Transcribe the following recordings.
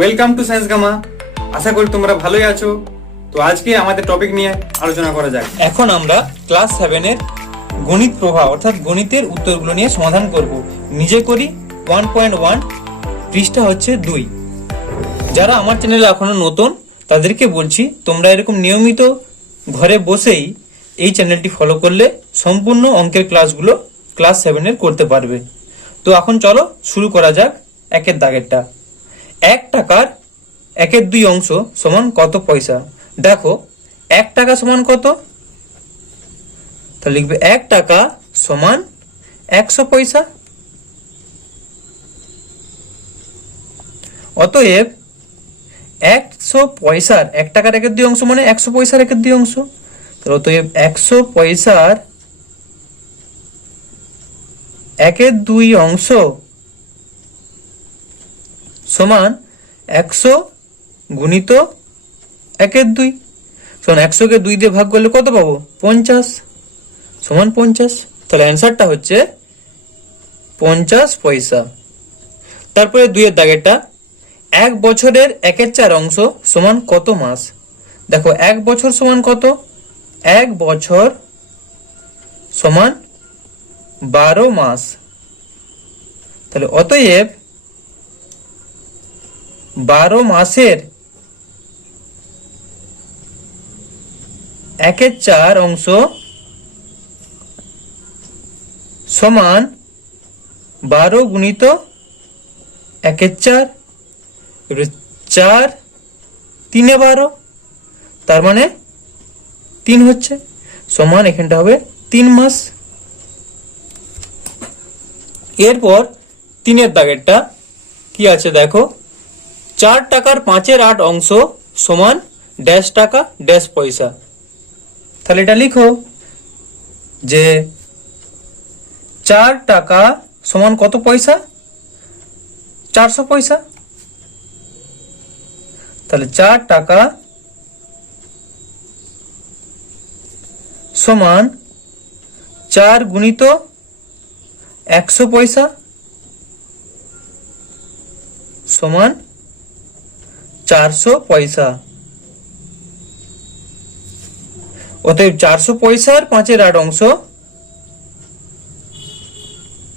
Welcome to Science Gamma. আশা করি তোমরা ভালোই আছো। তো আজকে আমাদের টপিক নিয়ে আলোচনা করা যাক। এখন আমরা ক্লাস 7 এর গণিত প্রভা অর্থাৎ গণিতের উত্তরগুলো নিয়ে সমাধান করব। নিজে করি 1.1 পৃষ্ঠা হচ্ছে 2। যারা আমার চ্যানেলে এখনো নতুন তাদেরকে বলছি, তোমরা এরকম নিয়মিত ঘরে বসেই এই চ্যানেলটি ফলো করলে সম্পূর্ণ অঙ্কের ক্লাসগুলো ক্লাস 7 এর করতে পারবে। তো এখন চলো শুরু করা যাক। একের দাগেরটা, 1 টাকার 1/2 অংশ সমান কত পয়সা? দেখো 1 টাকা সমান কত, তাহলে লিখবে 1 টাকা সমান 100 পয়সা। অতএব 100 পয়সার 1 টাকার 1/2 অংশ মানে 100 পয়সার 1/2 অংশ। তাহলে অতএব 100 পয়সার 1/2 অংশ সমান 100 গুণিত 1/2। শোন, 100 কে 2 দিয়ে ভাগ করলে কত পাবো? 50 সমান 50। তাহলে অ্যান্সারটা হচ্ছে 50 পয়সা। তারপরে 2 এর দাগেরটা, 1 বছরের 1/4 অংশ সমান কত মাস? দেখো 1 বছর সমান কত? 1 বছর সমান 12 মাস। তাহলে অতএব 12 মাসের 1/4 অংশ সমান 12 গুণিত 1/4। 4 3 12, তার মানে 3 হচ্ছে সমান, এখানটা হবে 3 মাস। এরপর 3 এর দাগেরটা কি আছে দেখো, 4 টাকার 5/8 অংশ সমান ড্যাশ টাকা ড্যাশ পয়সা। তাহলে এটা লিখো যে 4 টাকা সমান কত পয়সা? 400 পয়সা। তাহলে 4 টাকা সমান 4 গুণিত 100 পয়সা সমান 400 পয়সা। অতএব 400 পয়সার 5/8 অংশ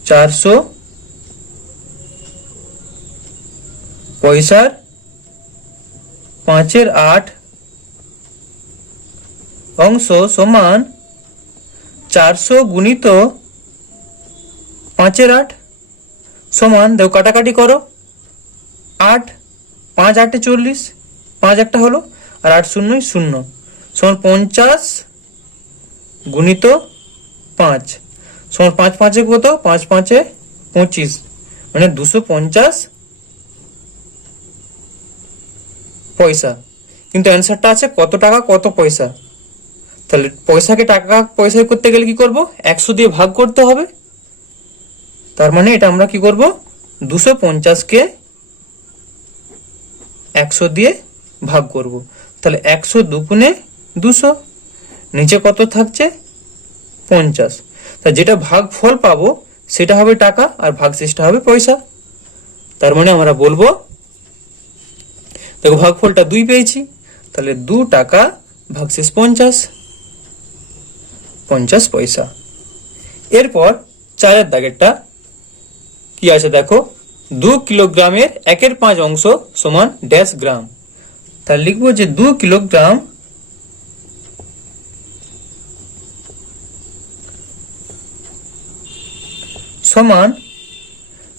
400 পয়সার 5/8 অংশ সমান 400 গুণিত 5/8 সমান, দেখো কাটাকাটি করো, 8 5 8 40, 5 একটা হলো আর 8 0 0 সমান 50 গুণিত 5 সমান 5 5 কত? 5 5 25, মানে 250 পয়সা। কিন্তু অ্যান্সারটা আছে কত টাকা কত পয়সা। তাহলে পয়সাকে টাকা পয়সায় করতে গেলে কি করব? 100 দিয়ে ভাগ করতে হবে। তার মানে এটা আমরা কি করব? 250 কে 100 দিয়ে ভাগ করব। তাহলে 100 দুগুণে 200, নিচে কত থাকছে? 50। তা যেটা ভাগ ফল পাবো সেটা হবে টাকা আর ভাগশেষটা হবে পয়সা। তার মানে আমরা বলবো, দেখো ভাগফলটা 2 পেয়েছি, তাহলে 2 টাকা ভাগশেষ 50 পয়সা। এরপর 4 এর দাগেরটা কি আছে দেখো, 2 কিলোগ্রামের 1/5 অংশ সমান ড্যাশ গ্রাম। তাহলে লিখবো যে 2 কিলোগ্রাম সমান,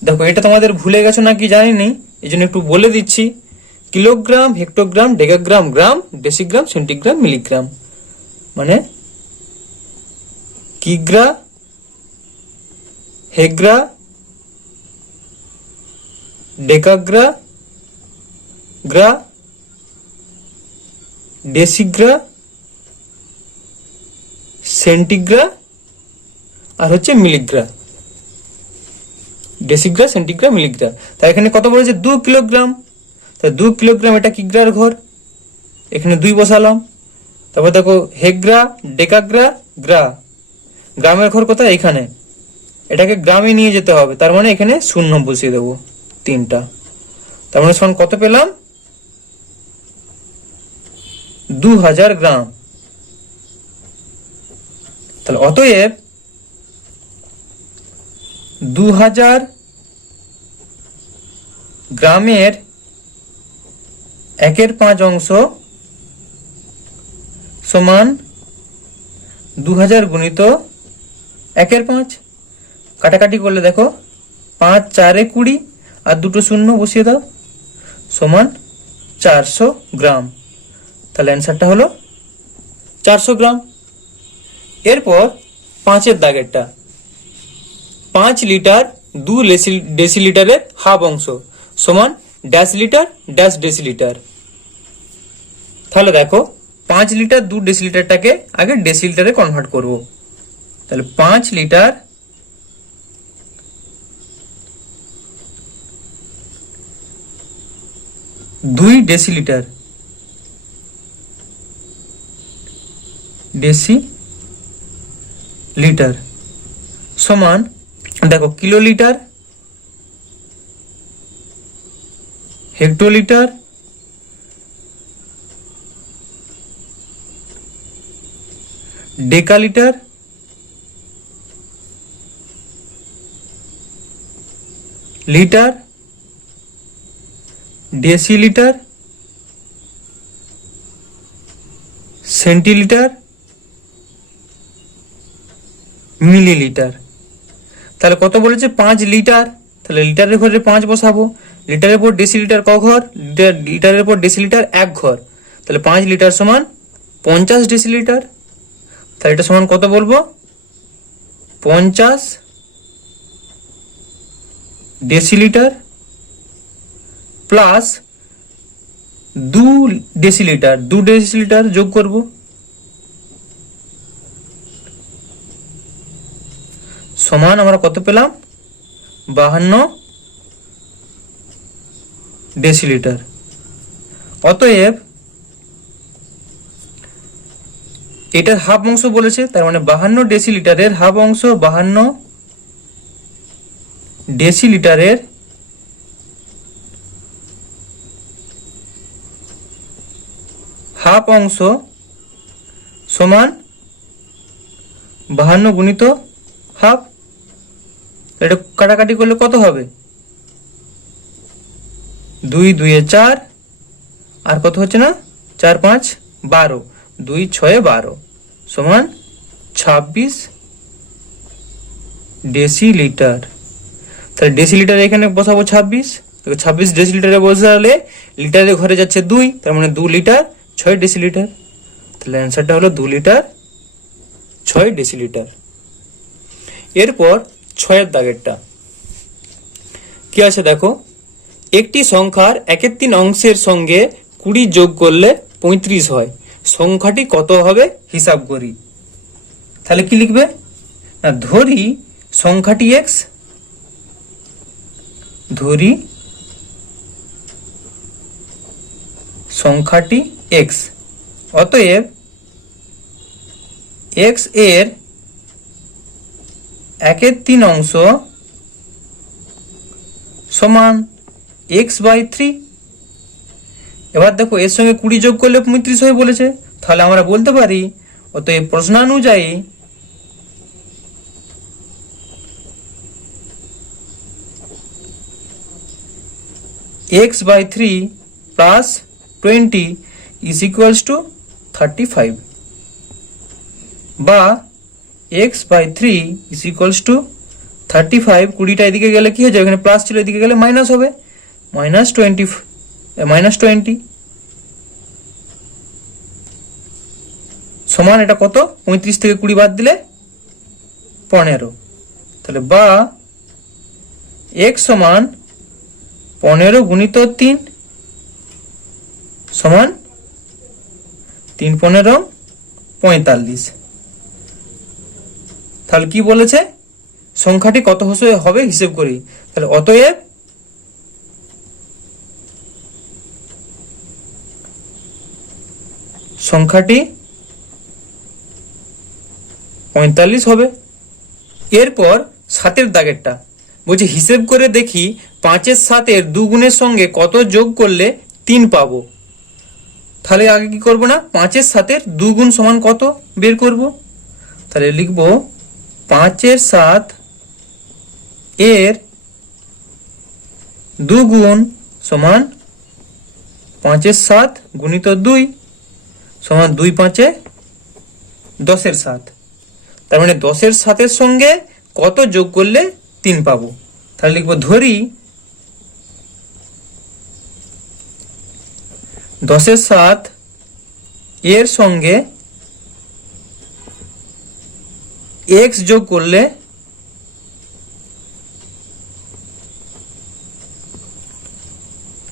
দেখো এটা তোমাদের ভুলে গেছো নাকি জানি নি, এই জন্য একটু বলে দিচ্ছি। কিলোগ্রাম, হেক্টোগ্রাম, ডেকাগ্রাম, গ্রাম, ডেসিগ্রাম, সেন্টিগ্রাম, মিলিগ্রাম, মানে কিগ্রা, হেগ্রা, ডেকাগ্রা, গ্রা, ডেসিগ্রা, সেন্টিগ্রা আর হচ্ছে মিলিগ্রা। ডেসিগ্রা, সেন্টিগ্রা, মিলিগ্রা। তাই এখানে কত বলেছে? 2 কিলোগ্রাম। তা 2 কিলোগ্রাম এটা কিগ্রার ঘর, এখানে 2 বসালাম। তারপর দেখো হেগ্রা, ডেকাগ্রা, গ্রা, গ্রামের ঘর কোথায়? এখানে, এটাকে গ্রামে নিয়ে যেতে হবে, তার মানে এখানে 0 বসিয়ে দেবো 3টা। তার মানে সমান কত পেলাম? 2000 গ্রাম। তাহলে অতএব 2000 গ্রামের 1/5 অংশ সমান 2000 গুণিত 1/5। কাটাকাটি করলে দেখো 5 4 20 আর দুটো শূন্য বসিয়ে দাও, সমান 400 গ্রাম। তাহলে অ্যান্সারটা হলো 400 গ্রাম। এরপর 5-এর দাগেরটা, 5 লিটার 2 ডেসিলিটারের হাফ অংশ সমান ড্যাশ লিটার ড্যাশ ডেসিলিটার। তাহলে দেখো 5 লিটার 2 ডেসিলিটারটাকে আগে ডেসিলিটারে কনভার্ট করব। তাহলে 5 লিটার 2 ডেসিলিটার লিটার সমান দেখো kilolitre, hectolitre, decalitre, litre, decilitre, centilitre, millilitre. তাহলে কত বলেছে? 5 লিটার। তাহলে লিটারের ঘরে 5 বসাবো। লিটারের পর ডেসিলিটার ক ঘর? লিটারের পর ডেসিলিটার 1 ঘর। তাহলে 5 লিটার সমান 50 ডেসিলিটার। তাহলে এটা সমান কত বলবো? 50 ডেসিলিটার প্লাস 2 ডেসিলিটার, 2 ডেসিলিটার যোগ করব, সমান আমরা কত পেলাম? 52 ডেসিলিটার। অতএব এটার হাফ অংশ বলেছে, তার মানে 52 ডেসিলিটারের হাফ অংশ, 52 ডেসিলিটারের হাফ অংশ সমান 52 গুণিত হাফ। এটা কাটাকাটি করলে কত হবে? 2 2 4 আর কত হচ্ছে না? 4 5 12, 2 6 12 সমান 26 ডেসিলিটার। তাহলে ডেসিলিটার এখানে বসাবো 26, 26 ডেসিলিটারে বসালে লিটারের ঘরে যাচ্ছে 2, তার মানে 2 লিটার 6 ডেসিলিটার। তাহলে অ্যান্সারটা হলো 2 লিটার 6 ডেসিলিটার। এরপর 6-এর দাগেরটা কি আছে দেখো, একটি সংখ্যার 1/3 অংশের সঙ্গে 20 যোগ করলে 35 হয়, সংখ্যাটি কত হবে হিসাব করি। তাহলে কি লিখবে না, ধরি সংখ্যাটি x, ধরি সংখ্যাটি x, অতএব x এর 1/3 অংশ সমান x/3। এবার দেখো এর সঙ্গে 20 যোগ করলে 35 হয় বলেছে, তাহলে আমরা বলতে পারি অতএব প্রশ্নানুযায়ী x/3 plus 20 is equals to 35, বা x/3 is equals to 35। 20টা এদিকে গেলে কি হয়ে যাবে? এখানে প্লাস ছিল, এদিকে গেলে মাইনাস হবে, -20 সমান এটা কত? 35 থেকে 20 বাদ দিলে 15। তাহলে বা x সমান 15 গুণিত 3 সমান 3 15 45। তাহলে কি বলেছে? সংখ্যাটি কত হবে হিসেব করি। তাহলে অতএব সংখ্যাটি 45 হবে। এরপর 7-এর দাগেরটা বলছে হিসেব করে দেখি 5-এর সাথের 2 গুণের সঙ্গে কত যোগ করলে 3 পাবো। তাহলে আগে কি করব না, 5-এর সাথে 2 গুণ সমান কত বের করব। তাহলে লিখব 5-এর সাথ এর 2 গুণ সমান 5-এর সাথ গুণিত 2 সমান 2 5-এ 10-এর সাথ। তার মানে 10-এর সাথের সঙ্গে কত যোগ করলে 3 পাবো। তাহলে লিখব ধরি 10-এর সাথ এর সঙ্গে x যোগ করলে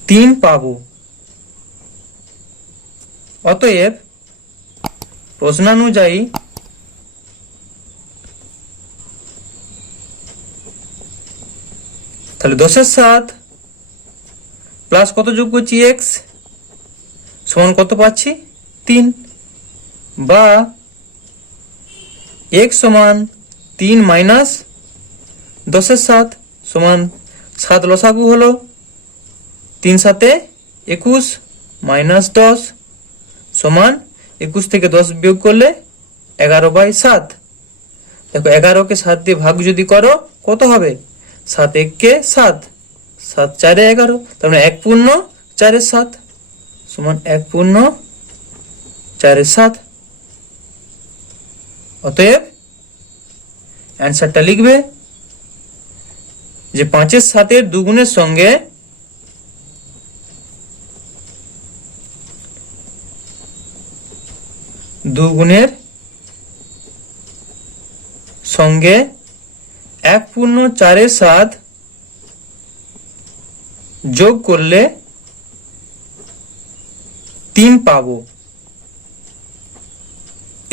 3 পাবো। অতএব প্রশ্নানুযায়ী তাহলে 10-এর সাথ প্লাস কত যোগ করছি x সমান কত পাচ্ছি 3, বা x সমান 3 মাইনাস 10-এর সাথ সমান 7 লসাগু হলো 3 সাথে 21 মাইনাস 10 সমান 21 থেকে 10 বিয়োগ করলে 11/7। দেখো 11কে 7 দিয়ে ভাগ যদি করো কত হবে, 7 1-কে 7, 7 4-এ 11, তার মানে 1 পূর্ণ 4-এর 7 সমান 1 পূর্ণ 4-এর 7। অতএব অ্যান্সারটা লিখবে যে 5-এর সাথের 2 গুণের সঙ্গে দু গুণের সঙ্গে 1 পূর্ণ 4-এর সাথ যোগ করলে 3 পাবো।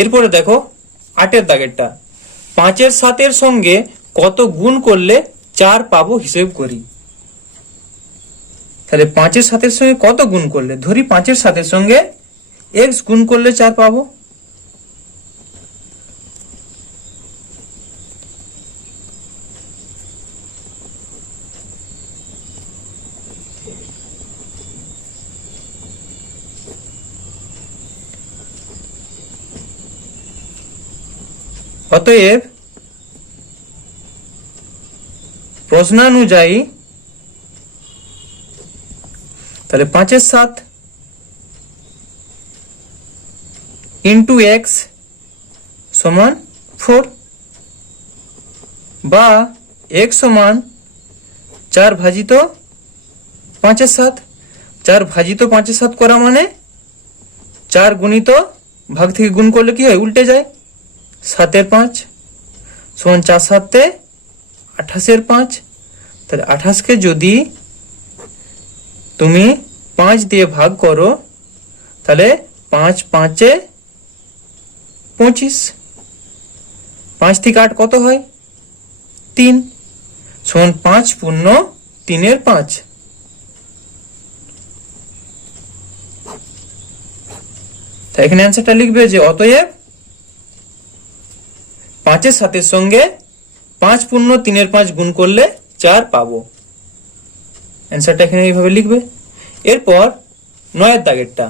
এরপরে দেখো 8-এর দাগেরটা, 5-এর সাথের সঙ্গে কত গুণ করলে 4 পাবো হিসেব করি। তাহলে 5-এর সাথের সঙ্গে কত গুণ করলে, ধরি 5-এর সাথের সঙ্গে x গুণ করলে 4 পাবো। অতএব প্রশ্নানুযায়ী তাহলে 5-এর সাথ ইন্টু এক্স সমান 4, বা x সমান 4 ভাজিত 5-এর সাথ। 4 ভাজিত 5-এর সাথ করা মানে 4 গুণিত ভাগ থেকে গুণ করলে কি হয়, উল্টে যায়, 7-এর 5 সমান 4 7-এ 28-এর 5। তাহলে 28-কে যদি তুমি 5 দিয়ে ভাগ করো তাহলে 5 5-এ 25, 5 থেকে 8 কত হয় 3 সমান 5 পূর্ণ 3-এর 5। তাই এখানে অ্যান্সারটা লিখবে যে অতএব 5-এর সাথের সঙ্গে 5 পূর্ণ 3-এর 5 গুণ করলে 4 পাবো। অ্যান্সারটা এখানে এইভাবে লিখবে। এরপর 9-এর দাগেরটা,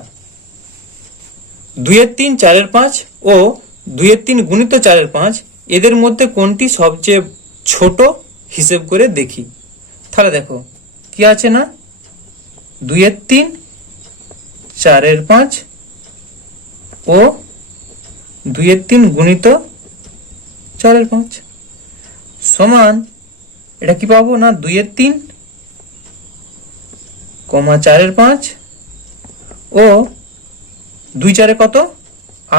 2-এর 3 4-এর 5 ও 2-এর 3 গুণিত 4-এর 5 এদের মধ্যে কোনটি সবচেয়ে ছোট হিসেব করে দেখি। তাহলে দেখো কি আছে না, 2-এর 3 4-এর 5 ও 2-এর 3 গুণিত 4-এর 5 সমান, এটা কি পাবো না, 2-এর 3 কমা 4-এর 5 ও 2 4-এ কত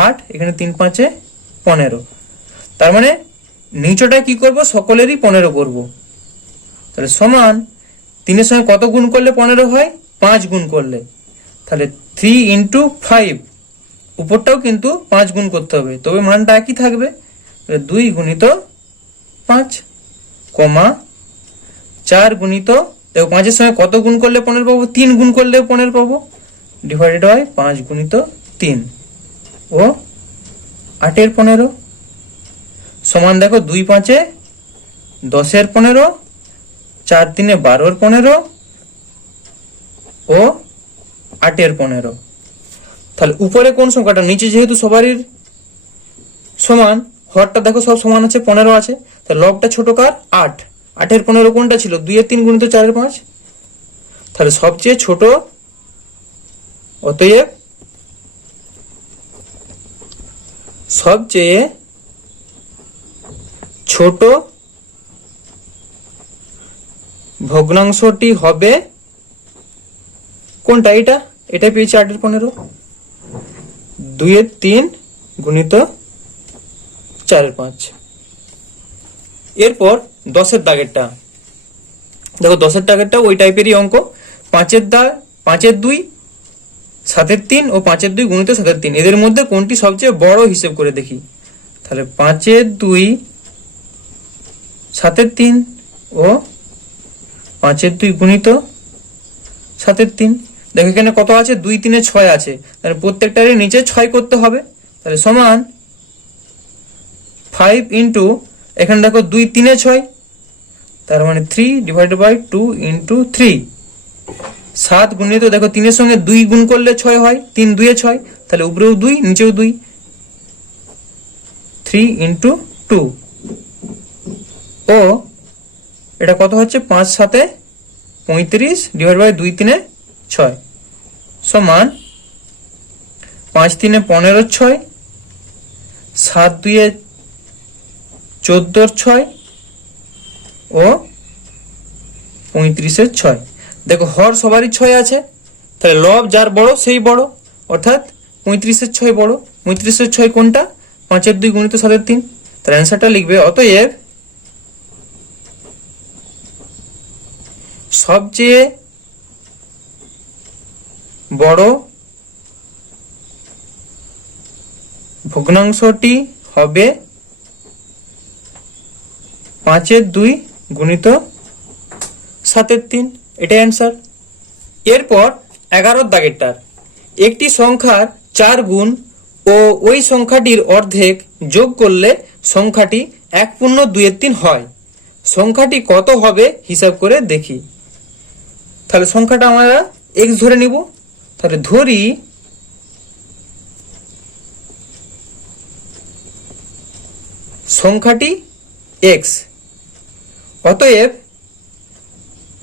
8, এখানে 3 5-এ 15। তার মানে নিচটা কি করব, সকলেরই 15 করব। তাহলে সমান 3-এর সঙ্গে কত গুণ করলে 15 হয়, 5 গুণ করলে। তাহলে 3 ইন্টু 5, উপরটাও কিন্তু 5 গুণ করতে হবে, তবে মানটা একই থাকবে। 2 গুণিত 5 কমা 4 গুণিত, দেখো 5-এর সঙ্গে কত গুণ করলে 15 পাবো, 3 গুণ করলে 15 পাবো, ডিভাইডেড হয় 5 গুণিত 3 ও 8-এর 15 সমান, দেখো 2 5-এ 10-এর 15, 4 3 12 15 ও 8 15। তাহলে উপরে কোন সংখ্যাটা, নিচে যেহেতু সবারই সমান, হরটা দেখো সব সমান আছে, 15 আছে, তাহলে লবটা ছোট কার? 8। 8 15 কোনটা ছিল? 2 3 গুণিত 4 5। তাহলে সবচেয়ে ছোট, অতএব সবচেয়ে ছোট ভগ্নাংশটি হবে কোনটা? এটা পেয়েছি 8 15, 2 3 গুণিত 4 5। এরপর 10 দাগেরটা দেখো, 10 দাগেরটা ওই টাইপেরই অঙ্ক। 5 দাগ, 5 2 7 3 ও 5 2 গুণিত 7 3, এদের মধ্যে কোনটি সবচেয়ে বড় হিসেব করে দেখি। তাহলে 5 2 7 3 ও 5 2 গুণিত 7 3। দেখো এখানে কত আছে? 2 3 6 আছে, তাহলে প্রত্যেকটারই নিচে 6 করতে হবে। তাহলে সমান 5 ইন্টু, এখানে দেখো 2 3 6, তার মানে 3 ডিভাইডেড বাই 2 ইন্টু 3। 7 গুণিত, দেখো 3 এর সঙ্গে 2 গুণ করলে 6 হয়, 3 2 6, তাহলে উপরেও 2 নিচেও 2, 3 ইন্টু 2। ও এটা কত হচ্ছে? 5 7 35 ডিভাইড বাই 2 3 6 সমান 5 3 15 6, 7 2 14 6 ও 35 6। দেখো হর সবারই 6 আছে, তাহলে লব যার বড় সেই বড়, অর্থাৎ 35 6 বড়। 35 6 কোনটা? 5 2 গুণিত 7 3। তাহলে অ্যান্সারটা লিখবে অতএব সবচেয়ে বড় ভগ্নাংশটি হবে 5 2 গুণিত 7 3। এটাই অ্যান্সার। এরপর 11 দাগেরটার, একটি সংখ্যার 4 গুণ ও ওই সংখ্যাটির অর্ধেক যোগ করলে সংখ্যাটি 1.2 হয়। সংখ্যাটি কত হবে হিসাব করে দেখি। তাহলে সংখ্যাটা আমরা x ধরে নিব। তাহলে ধরি সংখ্যাটি x, অতএব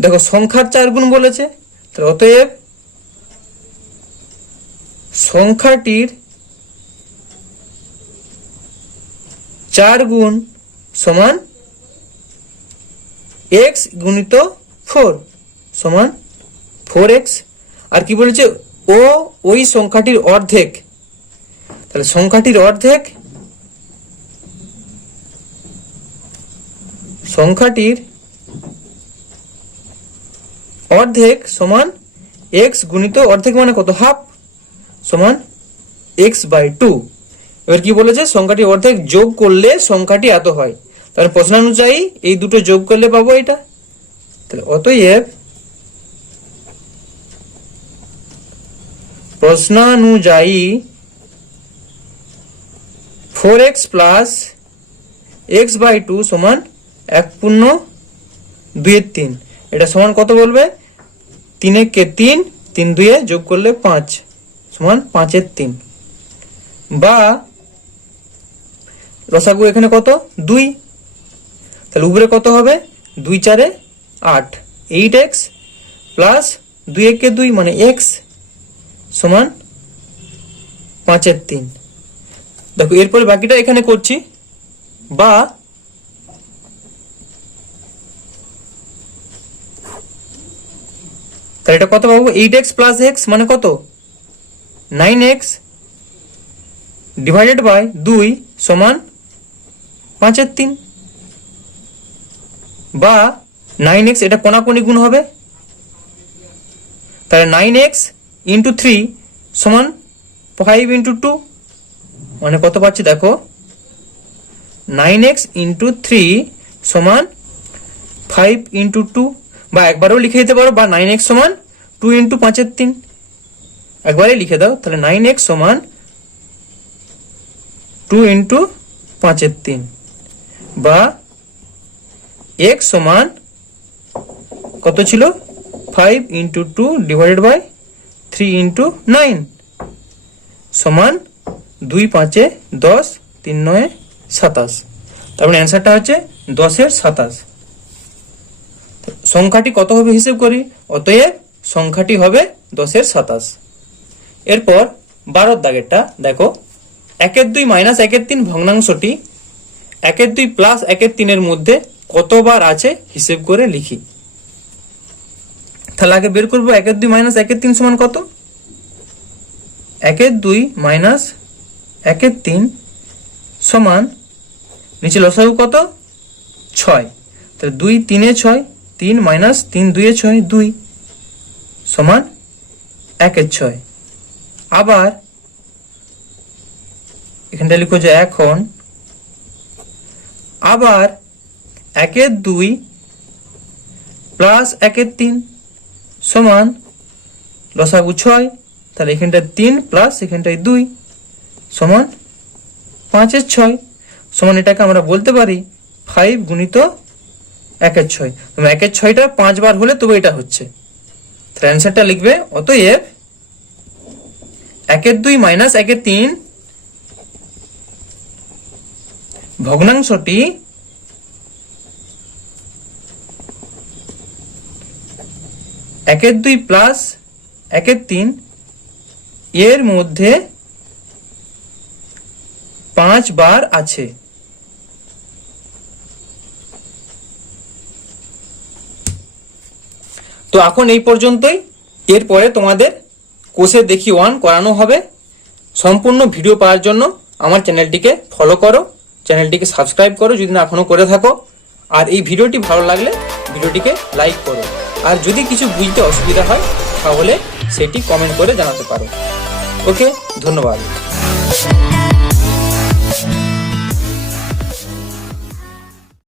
দেখো সংখ্যার 4 গুণ বলেছে, তাহলে অতএব সংখ্যাটির 4 গুণ সমান x গুণিত 4 সমান 4x। আর কি বলেছে? ও ওই সংখ্যাটির অর্ধেক, তাহলে সংখ্যাটির অর্ধেক, সংখ্যাটির অর্ধেক সমান x গুণিত অর্ধেক মানে কত? হাফ, সমান x বাই 2। এবার কি বলেছে? সংখ্যাটির অর্ধেক যোগ করলে সংখ্যাটি এত হয়। তাহলে প্রশ্নানুযায়ী এই দুটো যোগ করলে পাবো এটা। তাহলে অতএব প্রশ্নানুযায়ী 4x প্লাস x বাই 2 সমান 1.2 এটা সমান কত বলবে? 3 কে 3, 3 2 যোগ করলে 5 সমান 5/3। বা লসাগু এখানে কত? 2। তাহলে উপরে কত হবে? 2 4 8, 8x প্লাস 2 1 2 মানে x সমান 5/3। দেখো এরপরে বাকিটা এখানে করছি। বা তাহলে এটা কত পাবো? 8x প্লাস x মানে কত? 9x ডিভাইডেড বাই 2 সমান 5/3। বা 9x, এটা কোনাকুনি গুণ হবে, তাহলে 9x ইন্টু 3 সমান 5 ইন্টু 2 মানে কত পাচ্ছি? দেখো 9x ইন্টু 3 সমান 5 ইন্টু 2, বা একবারও লিখে দিতে পারো, বা 9x সমান 2 ইন্টু 5/3 একবারে লিখে দাও। তাহলে 9x সমান 2 ইন্টু 5/3, বা x সমান কত ছিল 5 ইন্টু 2 ডিভাইডেড বাই 3 ইন্টু 9 সমান 2 5 10 3 9 27। তার মানে অ্যান্সারটা হচ্ছে 10-এর 27। সংখ্যাটি কত হবে হিসেব করি, অতএব সংখ্যাটি হবে 10-এর 27। এরপর 12 দাগেরটা দেখো, 1-এর 2 মাইনাস 1-এর 3 ভগ্নাংশটি 1-এর 2 প্লাস 1-এর 3 এর মধ্যে কতবার আছে হিসেব করে লিখি। তাহলে আগে বের করবো 1-এর 2 মাইনাস 1-এর 3 সমান কত। 1-এর 2 মাইনাস 1-এর 3 সমান নিচে লসাগু কত 6, তাহলে 2 3 6, 3 মাইনাস 3 2 6, 2 সমান 1-এর 6। আবার এখানটা লিখো যে এখন আবার 1-এর 2 প্লাস 1-এর 3 সমান লসাগু 6, তাহলে এখানটা 3 প্লাস এখানটায় 2 সমান 5-এর 6 সমান এটাকে আমরা বলতে পারি 5 গুণিত 1-এর 6। তবে 1-এর 6টা 5 বার হলে তবে এটা হচ্ছে, তাহলে অ্যান্সারটা লিখবে অতএব 1-এর 2 মাইনাস 1-এর 3 ভগ্নাংশটি 1-এর 2 প্লাস 1-এর 3 এর মধ্যে 5 বার আছে। তো এখন এই পর্যন্তই। এরপরে তোমাদের কোষে দেখি 1 করানো হবে। সম্পূর্ণ ভিডিও পাওয়ার জন্য আমার চ্যানেলটিকে ফলো করো, চ্যানেলটিকে সাবস্ক্রাইব করো যদি না এখনো করে থাকো। আর এই ভিডিওটি ভালো লাগলে ভিডিওটিকে লাইক করো। আর যদি কিছু বুঝতে অসুবিধা হয় তাহলে সেটি কমেন্ট করে জানাতে পারো। ওকে, ধন্যবাদ।